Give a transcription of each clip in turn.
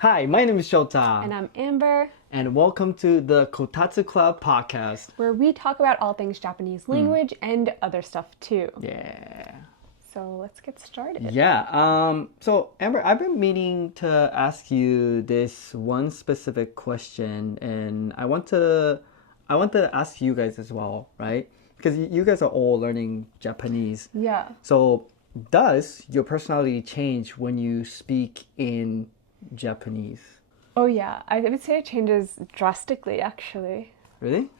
Hi, my name is Shota. And I'm Amber. And welcome to the Kotatsu Club Podcast, where we talk about all things Japanese language and other stuff too. Yeah. So let's get started. Yeah. So Amber, I've been meaning to ask you this one specific question, and I want to ask you guys as well, right? Because you guys are all learning Japanese. Yeah. So does your personality change when you speak in Japanese? Oh yeah, I would say it changes drastically actually. Really?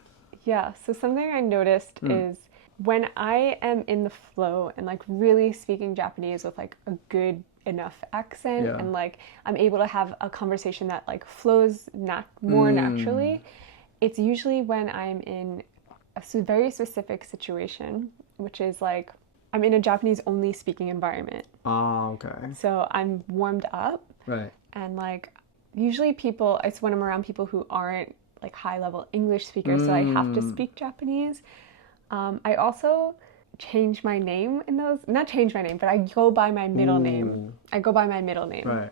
Yeah, so something I noticed is when I am in the flow and like really speaking Japanese with like a good enough accent and like I'm able to have a conversation that like flows more naturally, it's usually when I'm in a very specific situation, which is like I'm in a Japanese only speaking environment. Oh, okay. So I'm warmed up. Right. And like usually it's when I'm around people who aren't like high level English speakers, so I have to speak Japanese. I also change my name in those, not change my name, but I go by my middle name. I go by my middle name. Right.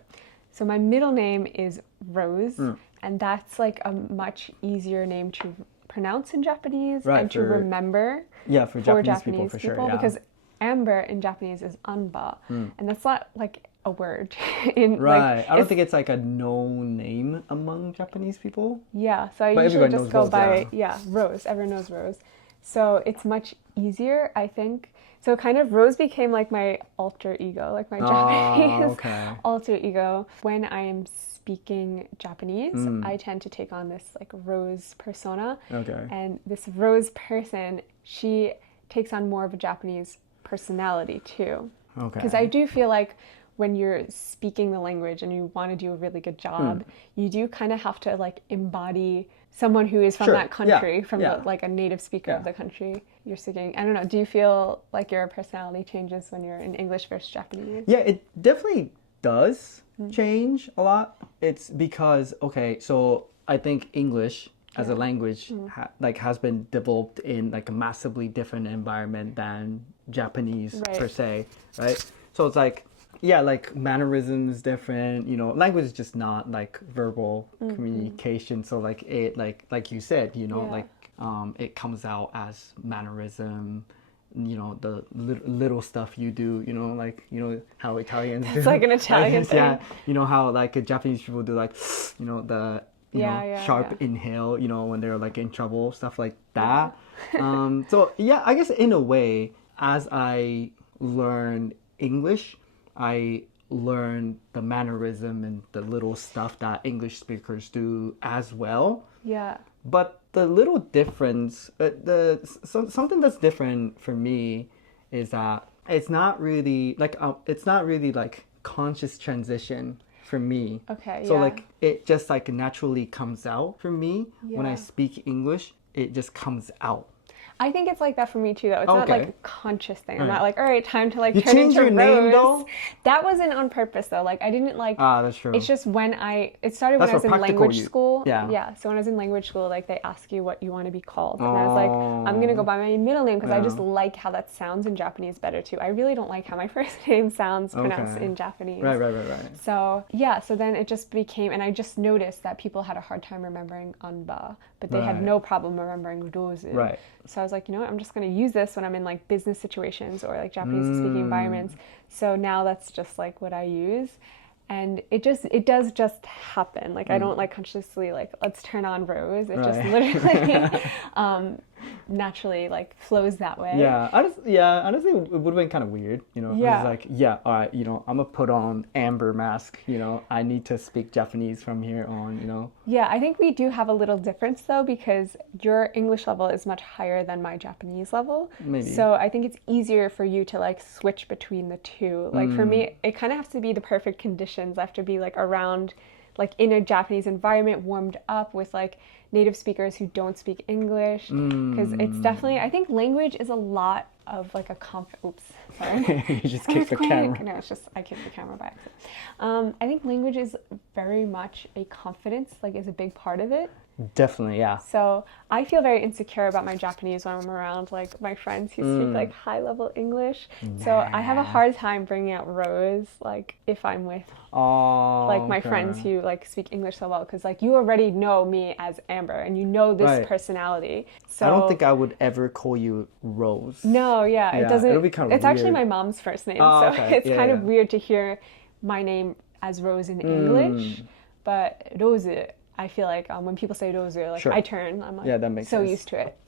So my middle name is Rose, and that's like a much easier name to pronounce in Japanese and to remember. Yeah, for Japanese people, for sure. Yeah. Because Amber in Japanese is Anba, and that's not like a word. Right. I don't think it's like a known name among Japanese people. Yeah, so I usually just go by, Rose. Everyone knows Rose. So it's much easier, I think. So kind of Rose became like my alter ego, like my Japanese alter ego. When I am speaking Japanese, I tend to take on this like Rose persona. Okay. And this Rose person, she takes on more of a Japanese personality too. Okay. Because I do feel like when you're speaking the language and you want to do a really good job, you do kind of have to like embody someone who is from that country, like a native speaker of the country you're speaking. I don't know, do you feel like your personality changes when you're in English versus Japanese? Yeah, it definitely does change a lot. It's because, so I think English as a language has been developed in like a massively different environment than Japanese per se, right? So it's like, like mannerism is different, language is just not like verbal communication. So like it, like you said, it comes out as mannerism, the little stuff you do, how Italians do. It's like an Italian thing. Yeah, how like Japanese people do like, the sharp inhale, when they're like in trouble, stuff like that. So yeah, I guess in a way, as I learn English, I learn the mannerism and the little stuff that English speakers do as well. Yeah. But the little difference, something that's different for me is that it's not really like conscious transition for me. Okay. So like it just like naturally comes out for me when I speak English. It just comes out. I think it's like that for me too, though. It's not like a conscious thing. I'm not like, all right, time to like you turn into your Rose. Name, though? That wasn't on purpose, though. Like I didn't like. That's true. It's just it started when I was in language school. Yeah. So when I was in language school, like they ask you what you want to be called, and I was like, I'm gonna go by my middle name because I just like how that sounds in Japanese better too. I really don't like how my first name sounds pronounced in Japanese. Right. So yeah. So then it just became, and I just noticed that people had a hard time remembering Anba, but they had no problem remembering Rose. Right. So I was like, you know what, I'm just going to use this when I'm in like business situations or like Japanese speaking environments. So now that's just like what I use. And it does just happen. Like I don't like consciously like, let's turn on Rose. It just literally naturally like flows that way. Yeah, honestly, it would have been kind of weird, Yeah. It's like, all right, I'm gonna put on Amber mask, I need to speak Japanese from here on, Yeah, I think we do have a little difference though, because your English level is much higher than my Japanese level. Maybe. So I think it's easier for you to like switch between the two. Like for me, it kind of has to be the perfect conditions. I have to be like around, like in a Japanese environment, warmed up with like native speakers who don't speak English, because it's definitely, I think language is a lot of like Sorry. You just kicked the camera. No, it's just I kicked the camera by accident. I think language is very much a confidence, like is a big part of it. Definitely, yeah. So I feel very insecure about my Japanese when I'm around like my friends who speak like high level English. So I have a hard time bringing out Rose like if I'm with like my friends who like speak English so well, because like you already know me as Amber and you know this personality. So I don't think I would ever call you Rose. No, it doesn't. It'll be kind of it's weird. Actually my mom's first name, so it's kind of weird to hear my name as Rose in English, but Rose. I feel like when people say Rose, like I turn. I'm like that makes so sense. Used to it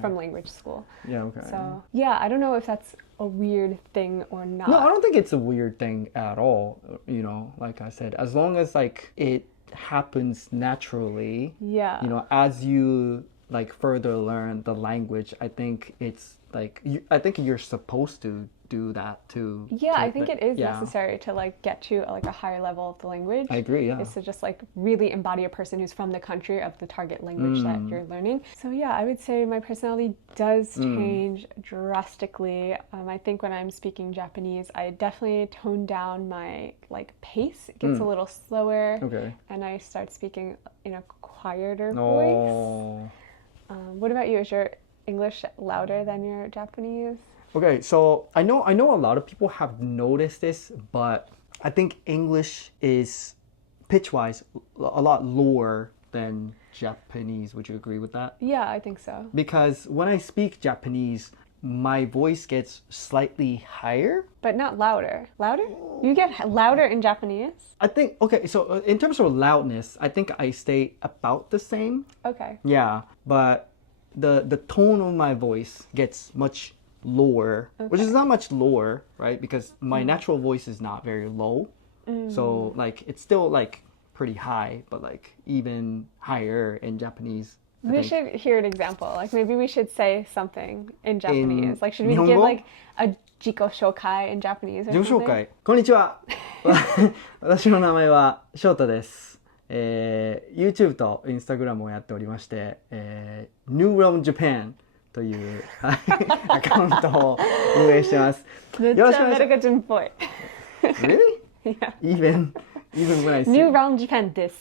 from language school. Yeah, okay. So I don't know if that's a weird thing or not. No, I don't think it's a weird thing at all. You know, like I said, as long as like it happens naturally. Yeah. You know, as you like further learn the language, I think it's like I think you're supposed to do that too. Yeah, I think it is necessary to like get to like a higher level of the language. I agree, yeah. Is to just like really embody a person who's from the country of the target language that you're learning. So I would say my personality does change drastically. I think when I'm speaking Japanese, I definitely tone down my like pace. It gets a little slower. Okay. And I start speaking in a quieter voice. What about you? Is your English louder than your Japanese? Okay, so I know a lot of people have noticed this, but I think English is pitch-wise a lot lower than Japanese. Would you agree with that? Yeah, I think so. Because when I speak Japanese, my voice gets slightly higher. But not louder. Louder? You get louder in Japanese? I think, okay, so in terms of loudness, I think I stay about the same. Okay. Yeah, but the tone of my voice gets much lower, which is not much lower, right? Because my natural voice is not very low. So like it's still like pretty high, but like even higher in Japanese. We should hear an example. Like maybe we should say something in Japanese. Like should we give like a jiko shokai in Japanese or something? 自己紹介。こんにちは。私の名前は翔太です。YouTube と Instagram をやっておりまして、New Realm Japan というアカウントを運営してます。めっちゃアメリカ人っぽい。Really? Yeah. Even when I say New Realm Japan this.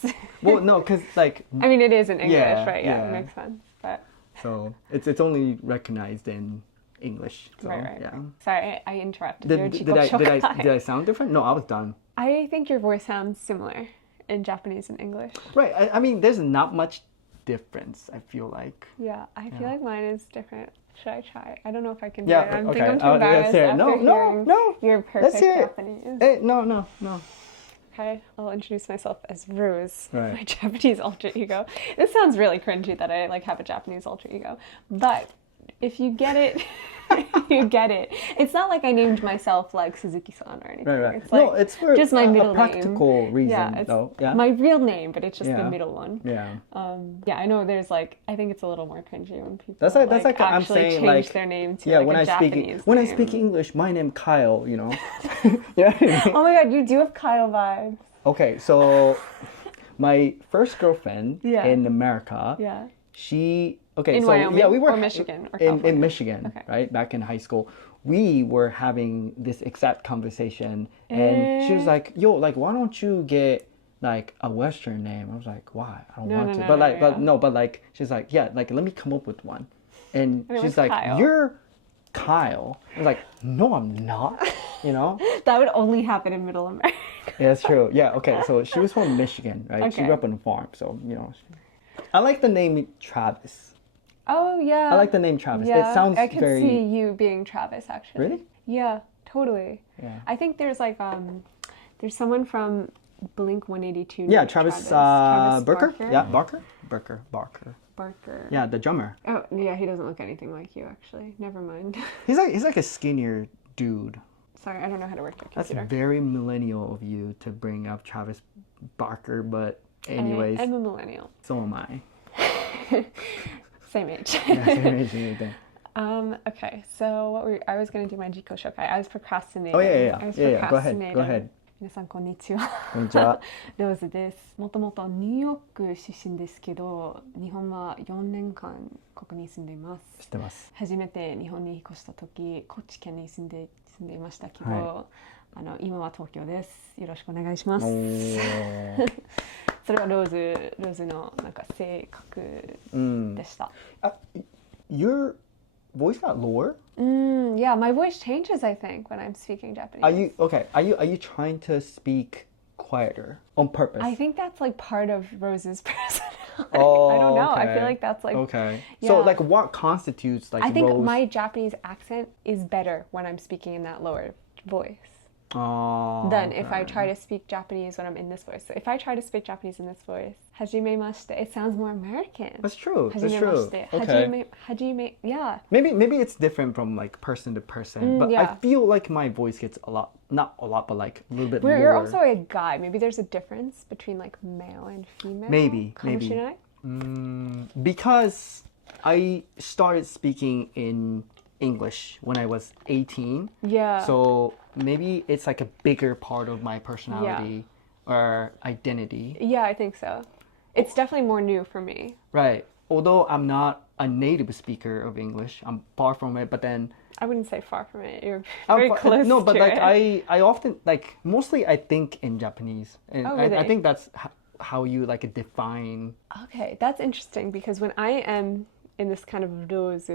Well, no, because like I mean, it is in English, right? Yeah, it makes sense. But so it's only recognized in English. So, right. Yeah. Sorry, I interrupted your jiko did I sound different? No, I was done. I think your voice sounds similar in Japanese and English. Right. I mean, there's not much difference, I feel like. Yeah, I feel like mine is different. Should I try? I don't know if I can do it. I think I'm too embarrassed after no. your perfect Japanese. Hey, no. Okay, I'll introduce myself as Rose, my Japanese alter ego. This sounds really cringy that I like have a Japanese alter ego, but if you get it, you get it. It's not like I named myself like Suzuki-san or anything. Right. It's like it's for just my middle a practical name. reason. It's my real name, but it's just the middle one. Yeah. I know there's like I think it's a little more cringy when people that's like actually I'm saying change like their name to like a Japanese when I speak English, my name Kyle. You know. Oh my god, you do have Kyle vibes. Okay, so my first girlfriend in America. Yeah. She in Wyoming, we were or Michigan or in Michigan, right? Back in high school, we were having this exact conversation, and she was like, "Yo, like, why don't you get like a Western name?" I was like, "Why? I don't want to." But like, she's like, "Yeah, like, let me come up with one," and she's like, Kyle. "You're Kyle." I was like, "No, I'm not." You know? That would only happen in Middle America. Yeah, that's true. Yeah. Okay. So she was from Michigan, right? Okay. She grew up on a farm, so you know. I like the name Travis. Oh yeah. I like the name Travis. Yeah, it sounds I could very. see you being Travis actually. Really? Yeah, totally. Yeah. I think there's like there's someone from Blink 182. Yeah, Travis Barker. Yeah, Barker. Yeah, the drummer. Oh yeah, he doesn't look anything like you actually. Never mind. He's like a skinnier dude. Sorry, I don't know how to work your computer. That's very millennial of you to bring up Travis Barker, but anyways. I'm a millennial. So am I. Same age. Yeah, same age and everything. Okay, so I was going to do my Jiko Shokai. I was procrastinating. Oh, yeah. I was procrastinating. Go ahead. 皆さんこんにちは。こんにちは。ローズです。もともとニューヨーク出身ですけど、日本は4年間ここに住んでいます。知ってます。初めて日本に引っ越した時、高知県に住んで住んでいましたけど、今は東京です。よろしくお願いします。それはローズのなんか性格でした。Your voice got lower? Yeah, my voice changes, I think, when I'm speaking Japanese. Are you trying to speak quieter on purpose? I think that's like part of Rose's personality. Oh, I don't know. okay. I feel like that's like Yeah. So like what constitutes like I think Rose? my Japanese accent is better when I'm speaking in that lower voice. Oh, than if I try to speak Japanese when I'm in this voice. So if I try to speak Japanese in this voice, hajimemashite, it sounds more American. That's true. Yeah. Maybe it's different from like person to person, but I feel like my voice gets not a lot, but like a little bit lower. You're also a guy. Maybe there's a difference between like male and female. Maybe. Because I started speaking in English when I was 18. Yeah. So maybe it's like a bigger part of my personality or identity. Yeah, I think so. It's definitely more new for me. Right. Although I'm not a native speaker of English, I'm far from it, but then... I wouldn't say far from it. You're very close No, but to like it. I often, like, mostly I think in Japanese. And really? I think that's how you like define... Okay, that's interesting because when I am in this kind of rose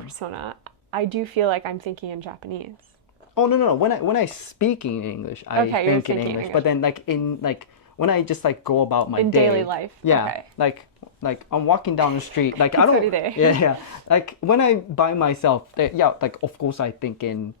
persona, I do feel like I'm thinking in Japanese. Oh no! When I speak in English, I think in English. But then like when I just like go about my day in daily life, like I'm walking down the street, like I don't, like when I by myself, like of course I think in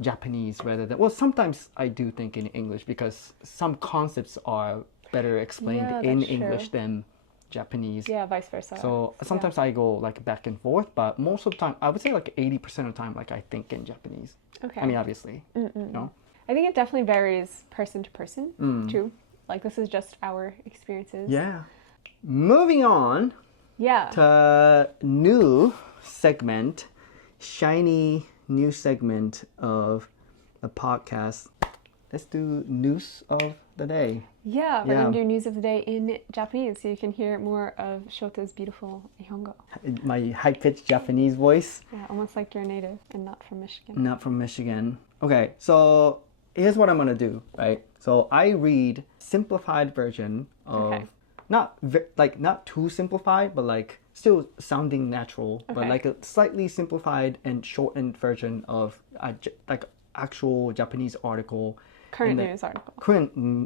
Japanese rather than sometimes I do think in English because some concepts are better explained in English than Japanese. Yeah, vice versa. So sometimes I go like back and forth, but most of the time, I would say like 80% of the time, like I think in Japanese. Okay. I mean, obviously, you know? I think it definitely varies person to person too. Like this is just our experiences. Yeah. Moving on. Yeah. To new segment, shiny new segment of the podcast. Let's do news of the day. Yeah, we're going to do news of the day in Japanese so you can hear more of Shota's beautiful Nihongo. My high-pitched Japanese voice. Yeah, almost like you're a native and not from Michigan. Not from Michigan. Okay, so here's what I'm going to do, right? So I read simplified version of, not too simplified, but like still sounding natural, but like a slightly simplified and shortened version of like actual Japanese article. Current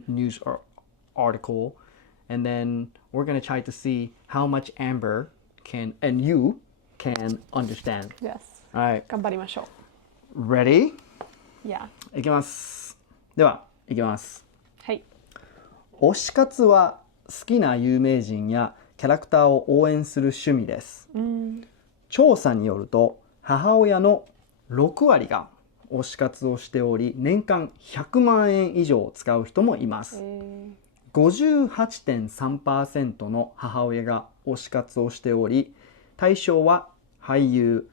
news article, and then we're gonna try to see how much Amber and you can understand. Yes. All right. 頑張りましょう. Ready? Yeah. いきます。では、いきます。はい。推し活は好きな有名人やキャラクターを応援する趣味です。調査によると、母親の6割が推し活をしており、年間100万円以上使う人もいます。58.3% の母親が推し活をしており、対象は俳優、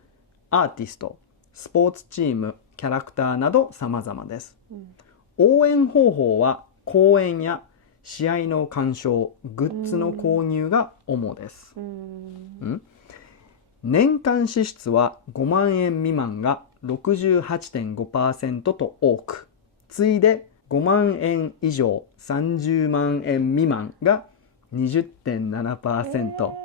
アーティスト、スポーツチーム、キャラクターなど様々です。応援方法は講演や試合の鑑賞、グッズの購入が主です。年間支出は5万円未満が 68.5% と多く、次いで5万円以上30万円未満が 20.7%、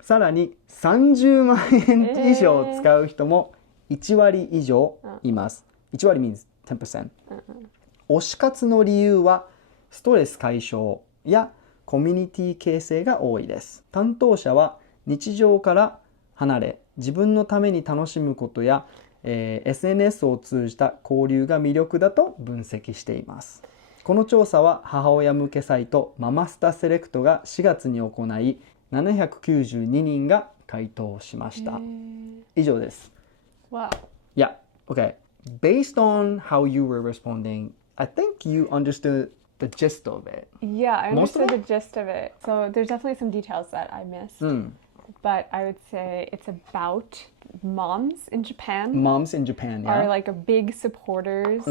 さらに30万円以上使う人も1割以上います。1割 means 10%。推し活の理由はストレス解消やコミュニティ形成が多いです。担当者は日常から離れ、自分のために楽しむことや、SNS を通じた交流が魅力だと分析しています。この調査は母親向けサイトママスタセレクトが4月に行い、792人が回答しました。以上です。Wow. Yeah, okay. Based on how you were responding, I think you understood the gist of it. Yeah, I understood the gist of it. So there's definitely some details that I missed. But I would say it's about moms in Japan. Moms in Japan, yeah. Are like big supporters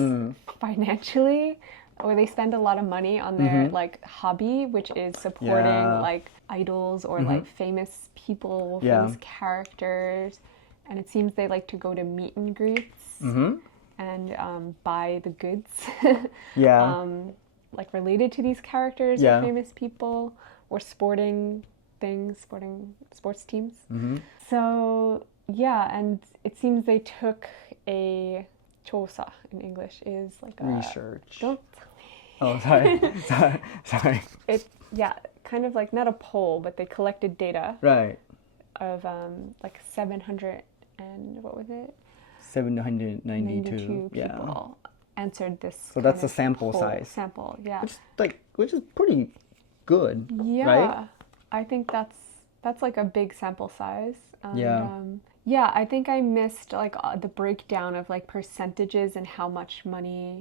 financially, or they spend a lot of money on their like hobby, which is supporting like idols or like famous people, famous characters. And it seems they like to go to meet and greets and buy the goods. Yeah. Like related to these characters or famous people or sporting things, sports teams. So yeah, and it seems they took a 조사 in English is like a research. Don't. Oh, sorry. sorry. It kind of like not a poll, but they collected data. Right. Of like 700 and what was it? 792 people answered this. So that's a sample size. Yeah. Which is pretty good. Yeah. Right? I think that's like a big sample size. And, yeah, I think I missed like the breakdown of like percentages and how much money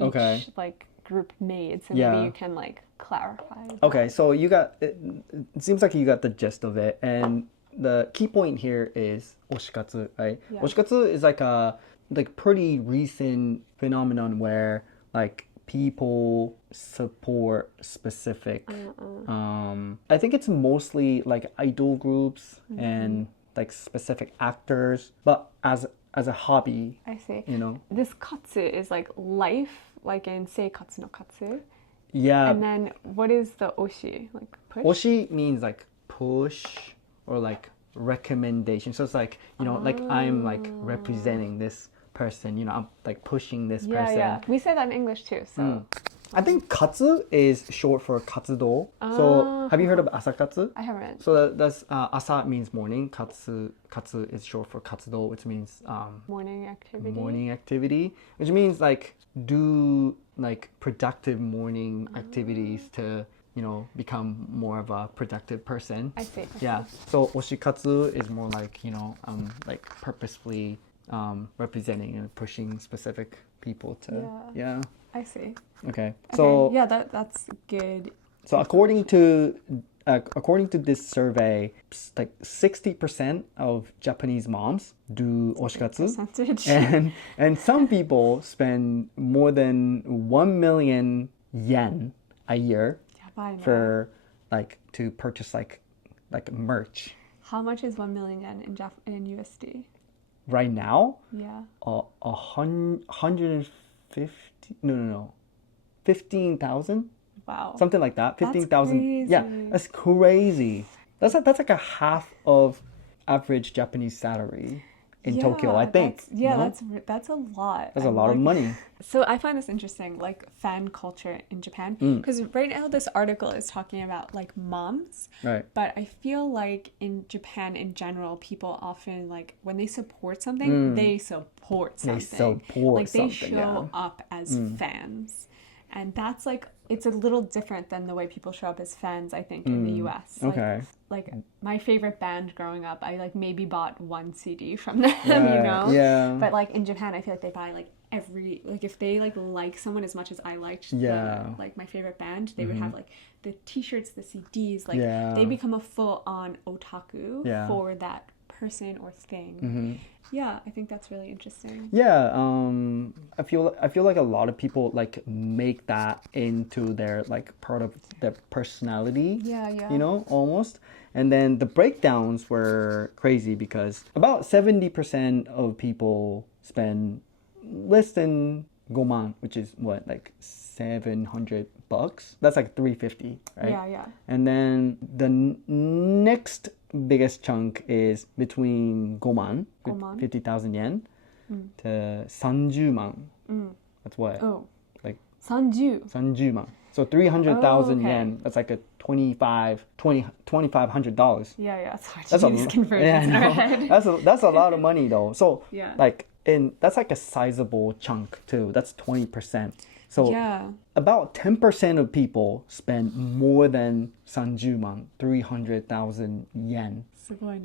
each like group made. So maybe you can like clarify that. Okay, so you got it seems like you got the gist of it, and the key point here is oshikatsu, right? Yeah. Oshikatsu is like a pretty recent phenomenon where like people support specific I think it's mostly like idol groups and like specific actors, but as a hobby. I see. You know, this katsu is like life, like in seikatsu no katsu. Yeah. And then what is the oshi? Like push? Oshi means like push or like recommendation. So it's like, you know, like I'm like representing this person, you know, I'm like pushing this person. Yeah. We say that in English too, so. I think katsu is short for katsudo. So have you heard of asakatsu? I haven't. So that's asa means morning. Katsu is short for katsudo, which means morning activity. Morning activity, which means like do like productive morning activities to, you know, become more of a productive person. I see. Yeah. So oshikatsu is more like, you know, like purposefully representing and pushing specific people to. Yeah. I see. Okay. So yeah, that's good. So according to this survey, like 60% of Japanese moms do oshikatsu, and some people spend more than 1 million yen a year for like to purchase like merch. How much is 1 million yen in USD? Right now? Yeah. 150? No. 15,000? Wow. Something like that. 15,000. Yeah, that's crazy. That's like a half of average Japanese salary in Tokyo, I think. That's a lot. That's a lot of money. So I find this interesting, like fan culture in Japan, because right now this article is talking about like moms. Right. But I feel like in Japan in general, people often like when they support something, they support something. They show up as fans. And that's like, it's a little different than the way people show up as fans, I think, in the US. Like my favorite band growing up, I like maybe bought one CD from them, you know? Yeah. But like in Japan, I feel like they buy like every, like if they like someone as much as I liked like my favorite band, they would have like the t-shirts, the CDs, like they become a full-on otaku for that person or thing. Yeah, I think that's really interesting. Yeah, I feel like a lot of people like make that into their like part of their personality. Yeah. You know, almost. And then the breakdowns were crazy because about 70% of people spend less than goman, which is what, like $700. That's like $350, right? Yeah. And then the next biggest chunk is between goman, 50,000 yen, to 30만. That's what? Oh. Like 30만. So 300,000 yen. That's like a $2,500. Yeah. It's hard to do these conversions in our head. That's a lot of money though. So yeah. That's like a sizable chunk too. That's 20%. So about 10% of people spend more than 30만, 300,000 yen.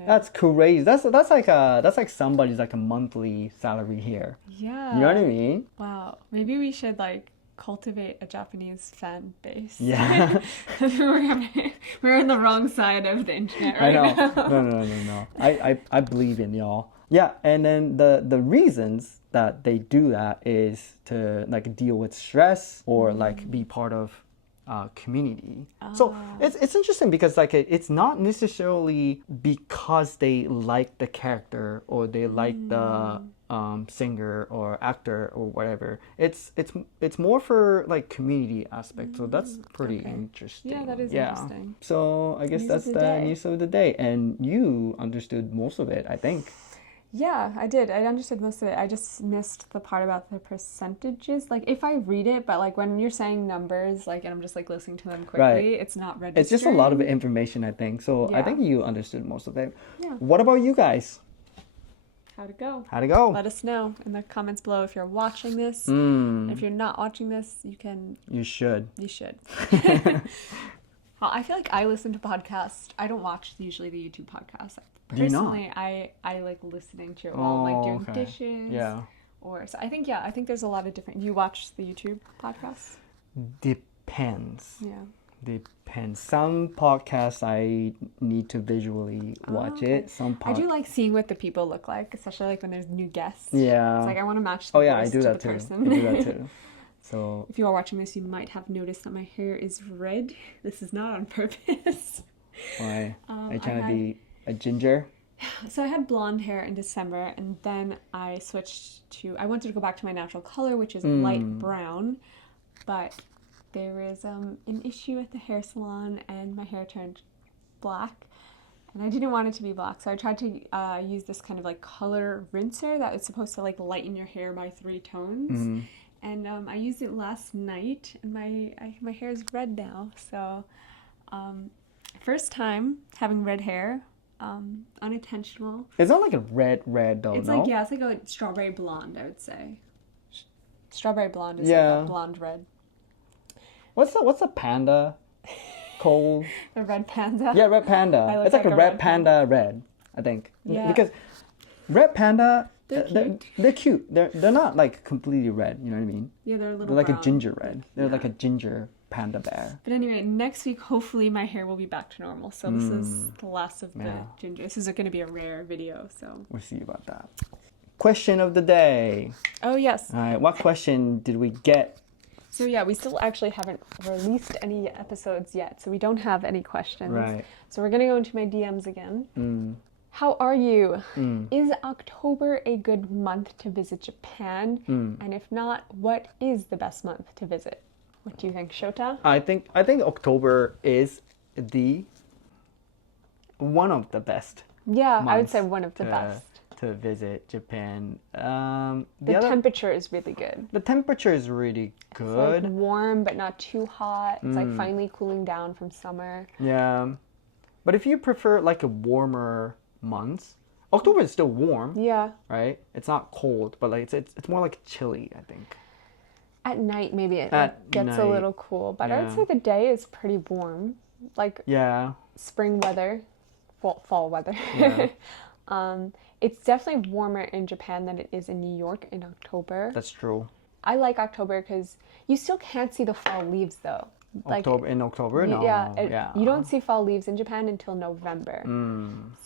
That's crazy. That's like somebody's like a monthly salary here. Yeah. You know what I mean? Wow. Maybe we should like cultivate a Japanese fan base. Yeah. We're on the wrong side of the internet right now. No. I believe in y'all. Yeah, and then the reasons that they do that is to like deal with stress or like be part of community. So it's interesting because like it's not necessarily because they like the character or they like the singer or actor or whatever. It's more for like community aspect. So that's pretty interesting. Yeah, that is interesting. So I guess that's the news of the day. And you understood most of it, I think. Yeah, I did. I understood most of it. I just missed the part about the percentages. Like, if I read it, but like when you're saying numbers, like, and I'm just like listening to them quickly, it's not registering. It's just a lot of information, I think. So I think you understood most of it. Yeah. What about you guys? How'd it go? How'd it go? Let us know in the comments below if you're watching this. If you're not watching this, you can. You should. You should. Well, I feel like I listen to podcasts. I don't watch usually the YouTube podcasts. Personally, I like listening to it while I'm like doing dishes. Yeah. Or so I think there's a lot of different. You watch the YouTube podcasts? Depends. Yeah. Depends. Some podcasts I need to visually watch it. I do like seeing what the people look like, especially like when there's new guests. Yeah. It's like I want to match the voice to the person. I do that too. So if you are watching this, you might have noticed that my hair is red. This is not on purpose. Why? Are you trying to be a ginger? So I had blonde hair in December, and then I switched to, I wanted to go back to my natural color, which is light brown, but there is an issue at the hair salon, and my hair turned black, and I didn't want it to be black, so I tried to use this kind of like color rinser that is supposed to like lighten your hair by 3 tones, and I used it last night, and my hair is red now, so first time having red hair. Unintentional. It's not like a red though. It's no? like it's like a strawberry blonde, I would say. Strawberry blonde is like a blonde red. What's a panda called? The red panda. Yeah, red panda. It's like a red panda red, I think. Yeah. Because red panda, they're cute. They're not like completely red. You know what I mean? Yeah, they're a little. They're like brown. a ginger red. They're like a ginger panda bear. But anyway, next week hopefully my hair will be back to normal. So this is the last of the ginger. This is going to be a rare video, so we'll see about that. Question of the day. Oh yes. All right, what question did we get? So yeah, we still actually haven't released any episodes yet, so we don't have any questions. Right. So we're going to go into my DMs again. How are you? Is October a good month to visit Japan? And if not, what is the best month to visit? What do you think, Shota? I think October is one of the best. Yeah, I would say one of the best to visit Japan. The temperature is really good. The temperature is really good. It's like warm but not too hot. It's like finally cooling down from summer. Yeah, but if you prefer like a warmer months, October is still warm. Yeah. Right. It's not cold, but like it's more like chilly, I think. At night, maybe it gets a little cool, but I would say the day is pretty warm, like spring weather, fall weather. Yeah. It's definitely warmer in Japan than it is in New York in October. That's true. I like October because you still can't see the fall leaves though. Like, in October? No. You don't see fall leaves in Japan until November.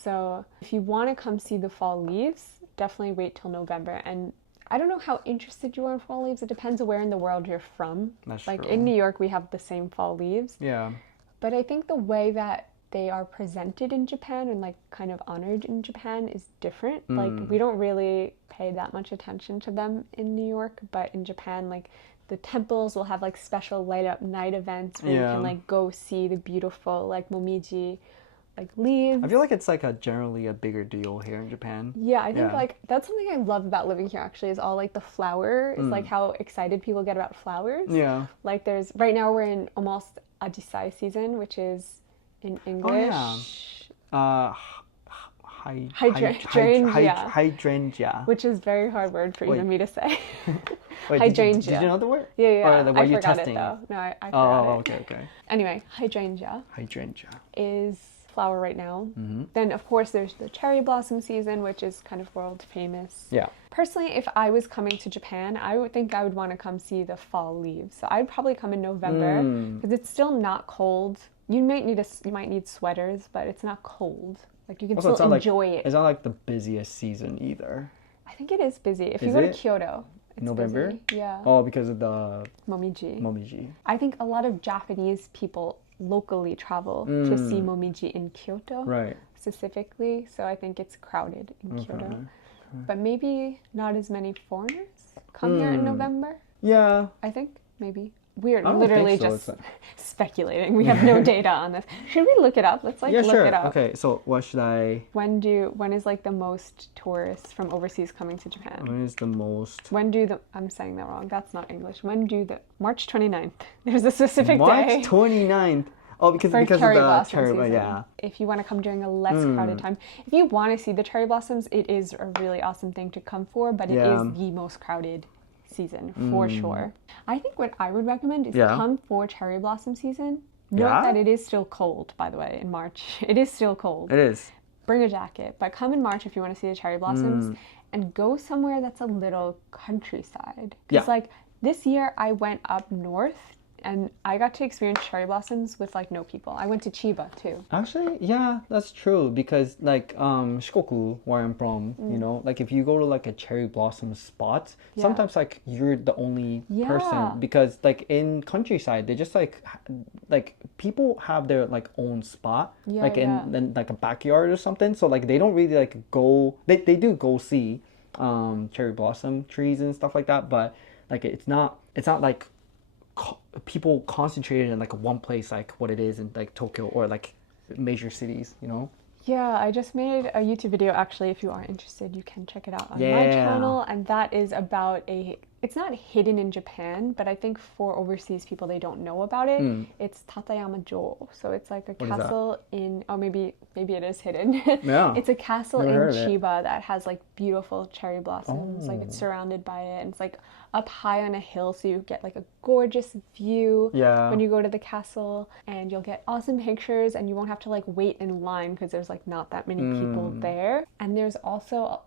So if you want to come see the fall leaves, definitely wait till November. And I don't know how interested you are in fall leaves. It depends where in the world you're from. That's like true. In New York, we have the same fall leaves. Yeah. But I think the way that they are presented in Japan and like kind of honored in Japan is different. Like we don't really pay that much attention to them in New York, but in Japan, like the temples will have like special light up night events where you can like go see the beautiful like momiji like leaves. I feel like it's like generally a bigger deal here in Japan. Yeah, I think like that's something I love about living here actually is all like the flowers, like how excited people get about flowers. Yeah. Like there's right now we're in almost Ajisai season, which is in English. Hydrangea. Which is very hard word for even me to say. Wait, hydrangea. Did you know the word? Yeah. Or were you forgot testing it though. No, I forgot it. Okay. Anyway, hydrangea. Hydrangea Is flower right now. Then of course there's the cherry blossom season, which is kind of world famous. Yeah. Personally, if I was coming to Japan, I would think I would want to come see the fall leaves. So I'd probably come in November because it's still not cold. You might need sweaters, but it's not cold. Like you can also, still enjoy it. It's not like the busiest season either. I think it is busy. If you go to Kyoto, it's November? busy. Yeah. Oh, because of the momiji. I think a lot of Japanese people locally travel to see momiji in Kyoto. Right. Specifically, so I think it's crowded in Kyoto. but maybe not as many foreigners come here in November. Yeah. I think, maybe. We're I don't literally think so. just speculating. We have no data on this. Should we look it up? Let's look it up. Okay, so what should I... When is like the most tourists from overseas coming to Japan? When is the most... I'm saying that wrong. That's not English. March 29th. There's a specific March day. 29th. Oh, because of the cherry blossom. Yeah. If you want to come during a less crowded time. If you want to see the cherry blossoms, it is a really awesome thing to come for, but it is the most crowded season for sure. I think what I would recommend is come for cherry blossom season. Note that it is still cold, by the way, in March. It is still cold. It is. Bring a jacket, but come in March if you want to see the cherry blossoms and go somewhere that's a little countryside. Because like this year I went up north and I got to experience cherry blossoms with like no people. I went to Chiba too. Actually, yeah, that's true. Because like Shikoku, where I'm from, you know, like if you go to like a cherry blossom spot, sometimes like you're the only person. Because like in countryside, they just like people have their like own spot, in like a backyard or something. So like they don't really like go. They do go see cherry blossom trees and stuff like that, but like it's not like people concentrated in like one place like what it is in like Tokyo or like major cities, you know? Yeah, I just made a YouTube video. Actually, if you are interested, you can check it out on my channel. And that is about it's not hidden in Japan, but I think for overseas people, they don't know about it. It's Tateyama-jo. So it's like a castle maybe it is hidden. Yeah. It's a castle in Chiba that has like beautiful cherry blossoms. Like it's surrounded by it. And it's like up high on a hill, so you get like a gorgeous view when you go to the castle, and you'll get awesome pictures, and you won't have to like wait in line because there's like not that many people there. And there's also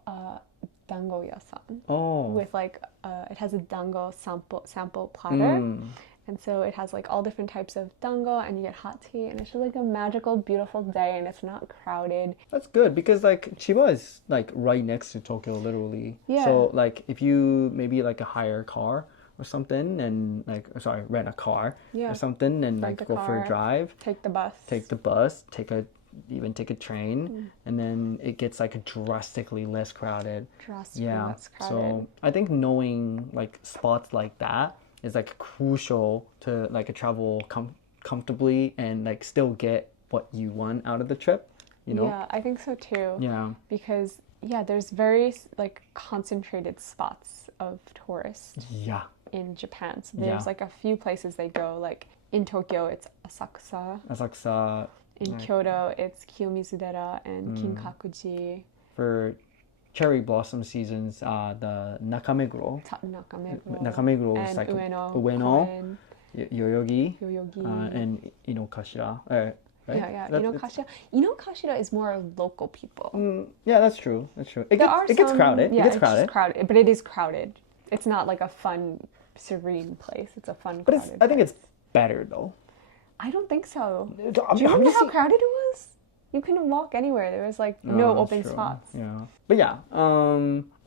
dango yasan with like it has a dango sample platter. And so it has like all different types of dango, and you get hot tea, and it's just like a magical, beautiful day, and it's not crowded. That's good because like Chiba is like right next to Tokyo, literally. Yeah. So like if you maybe like hire a car or something, and like rent a car or something, and like go for a drive. Take the bus. Take a train, and then it gets like drastically less crowded. Less crowded. So I think knowing like spots like that is like crucial to like travel comfortably and like still get what you want out of the trip, you know? Yeah, I think so too. Yeah. Because there's very like concentrated spots of tourists. Yeah. In Japan. So there's like a few places they go. Like in Tokyo, it's Asakusa. In Kyoto, it's Kiyomizudera and Kinkakuji. For cherry blossom seasons, the Nakameguro is like Ueno, Yoyogi, and Inokashira. Right? Yeah. Inokashira is more local people. Yeah, that's true. It gets crowded. Yeah, it's crowded, but it is crowded. It's not like a fun, serene place. It's a fun, but crowded I think it's better though. I don't think so. Do you remember how crowded it was? You couldn't walk anywhere. There was like no open spots. Yeah. But yeah.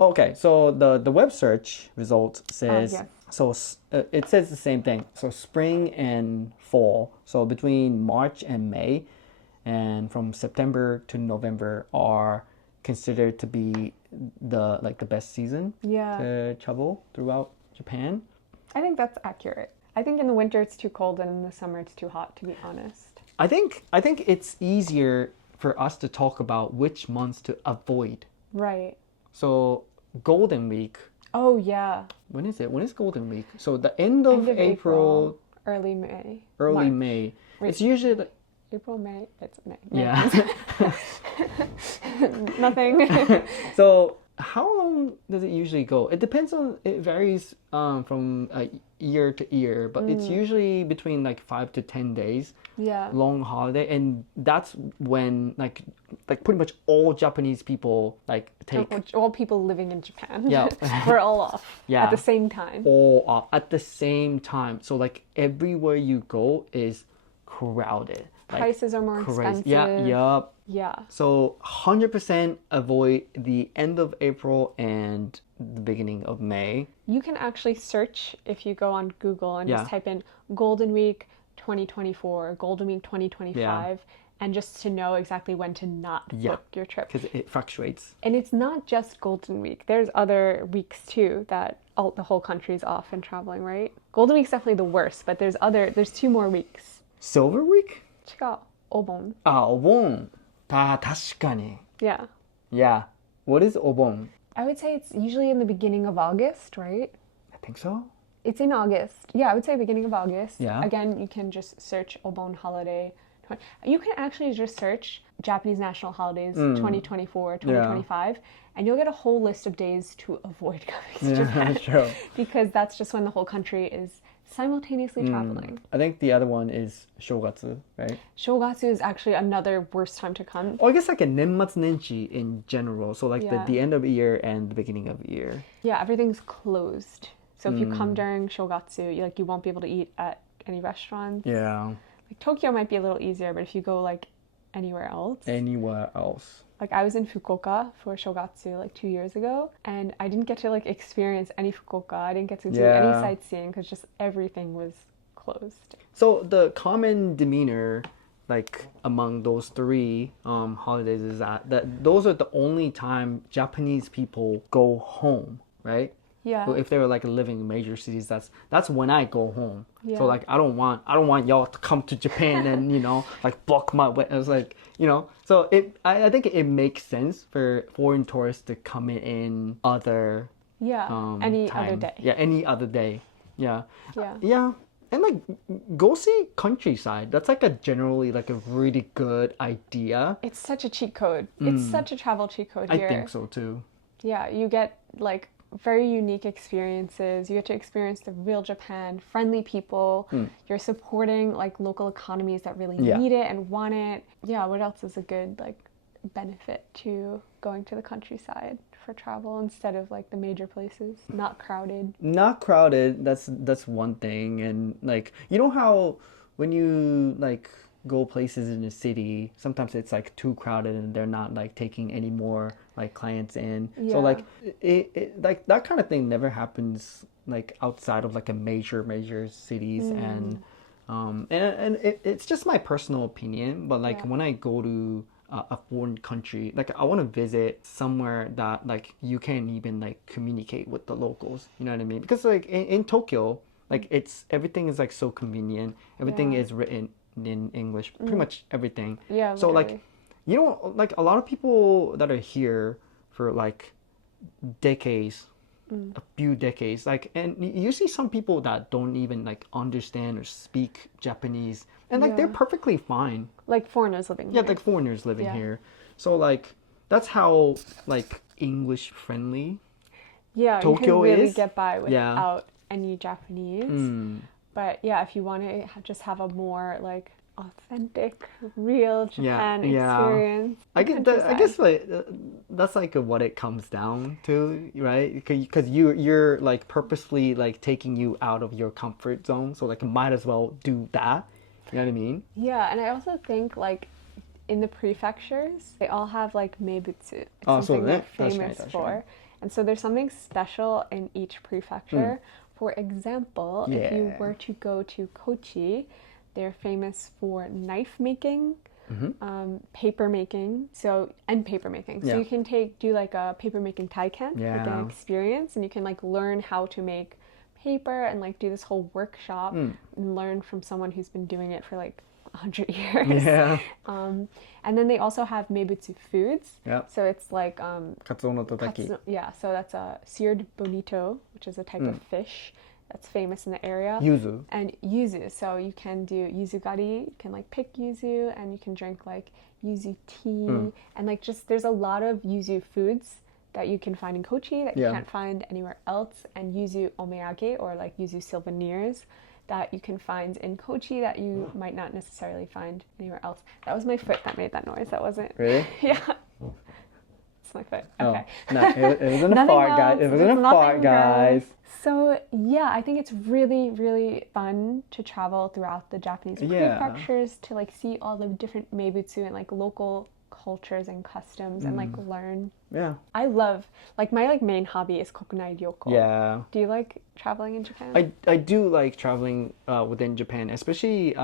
Okay. So the web search result says it says the same thing. So spring and fall. So between March and May, and from September to November are considered to be the best season to travel throughout Japan. I think that's accurate. I think in the winter it's too cold, and in the summer it's too hot, to be honest. I think it's easier for us to talk about which months to avoid. Right. So Golden Week. Oh yeah. When is it? When is Golden Week? So the end of April. Early May. Early May. It's usually like April, May. It's May. Yeah. Nothing. So how long does it usually go? It varies from year to year, but it's usually between like 5 to 10 days. Yeah. Long holiday, and that's when like pretty much all Japanese people like take all people living in Japan. Yeah. We're all off. Yeah. At the same time. All off at the same time. So like everywhere you go is crowded. Like, prices are more expensive. Yeah. So 100% avoid the end of April and the beginning of May. You can actually search if you go on Google and just type in Golden Week 2024, Golden Week 2025, and just to know exactly when to not book your trip. Because it fluctuates. And it's not just Golden Week. There's other weeks too that the whole country's off and traveling, right? Golden Week's definitely the worst, but there's 2 more weeks. Silver Week? 違う。お盆.お盆. 確かに. Yeah. Yeah. What is お盆? I would say it's usually in the beginning of August, right? I think so. It's in August. Yeah, I would say beginning of August. Yeah. Again, you can just search Obon holiday. You can actually just search Japanese national holidays 2024, 2025, and you'll get a whole list of days to avoid coming to Japan. That's true. Because that's just when the whole country is simultaneously traveling. I think the other one is 正月, right? 正月 is actually another worst time to come. Or I guess like a 年末年始 in general. So like the end of the year and the beginning of the year. Yeah, everything's closed. So if you come during Shogatsu, you won't be able to eat at any restaurants. Yeah. Like Tokyo might be a little easier, but if you go like anywhere else. Like I was in Fukuoka for Shogatsu like 2 years ago, and I didn't get to like experience any Fukuoka. I didn't get to do any sightseeing because just everything was closed. So the common demeanor like among those 3 holidays is that those are the only time Japanese people go home, right? Yeah. So if they were like living in major cities, that's when I go home. Yeah. So like I don't want y'all to come to Japan and like block my way. I was like so I think it makes sense for foreign tourists to come in other any time. other day. Yeah, any other day. Yeah. Yeah. Yeah. And like go see countryside. That's like generally like a really good idea. It's such a cheat code. It's such a travel cheat code here. I think so too. Yeah, you get like very unique experiences. You get to experience the real Japan, friendly people. You're supporting like local economies that really need it and want it. Yeah, what else is a good like benefit to going to the countryside for travel instead of like the major places? Not crowded. Not crowded. That's one thing. And like how when you like go places in a city, sometimes it's like too crowded and they're not like taking any more like clients in. So like it like that kind of thing never happens like outside of like a major cities. And it's just my personal opinion, but like when I go to a foreign country, like I want to visit somewhere that like you can even like communicate with the locals, you know what I mean? Because like in Tokyo, like everything is like so convenient, everything is written in English, pretty much everything. Yeah. So like like a lot of people that are here for like decades, a few decades, like, and you see some people that don't even like understand or speak Japanese, and like they're perfectly fine. Like foreigners living here. Yeah, like foreigners living here. So like that's how like English friendly Tokyo you can really is. get by without any Japanese. But yeah, if you want to just have a more like authentic, real Japan experience, I guess like that's like what it comes down to, right? Because you're like purposely like taking you out of your comfort zone, so like might as well do that. You know what I mean? Yeah, and I also think like in the prefectures, they all have like meibutsu. It's something they're famous for. Right. And so there's something special in each prefecture. For example, if you were to go to Kochi, they're famous for knife making, paper making, and paper making. So you can do like a paper making taiken, like an experience, and you can like learn how to make paper and like do this whole workshop and learn from someone who's been doing it for like 100 years. Yeah. And then they also have meibutsu foods. Yeah. So it's like katsuo no tataki. So that's a seared bonito, which is a type of fish that's famous in the area. Yuzu. And yuzu. So you can do yuzu gari. You can like pick yuzu and you can drink like yuzu tea. And like just there's a lot of yuzu foods that you can find in Kochi that you can't find anywhere else. And yuzu omeyage, or like yuzu souvenirs, that you can find in Kochi that you might not necessarily find anywhere else. That was my foot that made that noise. That wasn't... Really? Yeah. It's my foot. Okay. Oh, no, it wasn't a fart, guys. It wasn't a fart, guys. So, yeah, I think it's really, really fun to travel throughout the Japanese prefectures to, like, see all the different meibutsu and, like, local cultures and customs and like learn. Yeah. I love, like, my like main hobby is kokunai ryoko. Yeah. Do you like traveling in Japan? I do like traveling within Japan, especially